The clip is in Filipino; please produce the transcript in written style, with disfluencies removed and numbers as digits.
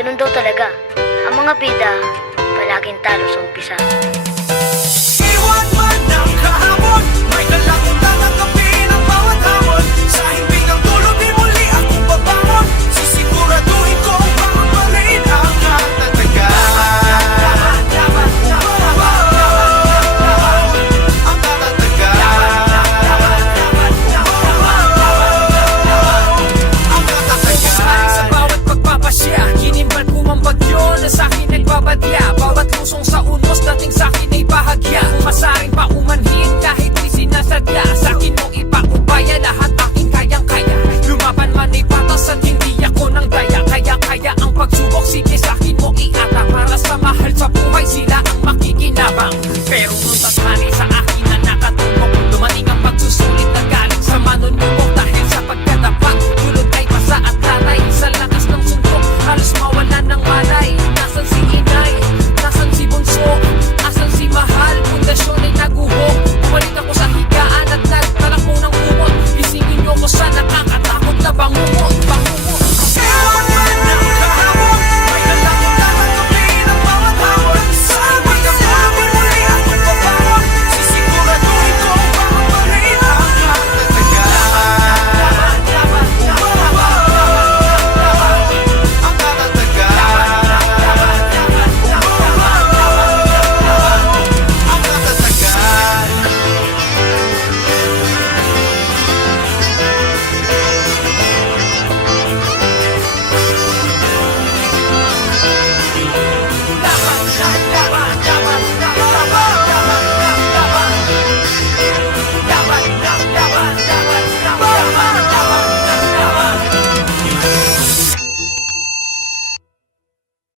Ganun daw talaga. Ang mga bida, palaging talo sa umpisa. Iwan man ng kahapon, may kalakutan ang gabi ng bawat hamon. Sa himbing ng tulog di muli akong babangon. Sisiguraduhin ko bago pa rin ang katatagan. Ang katatagan. Ang katatagan. Sa bawat pagpapasya, kinimban ko ang bagyo na sa'kin nagbabadya. Bawat lusong sa unos dating sa'kin ay bahagya. Kung masaring pa umanhin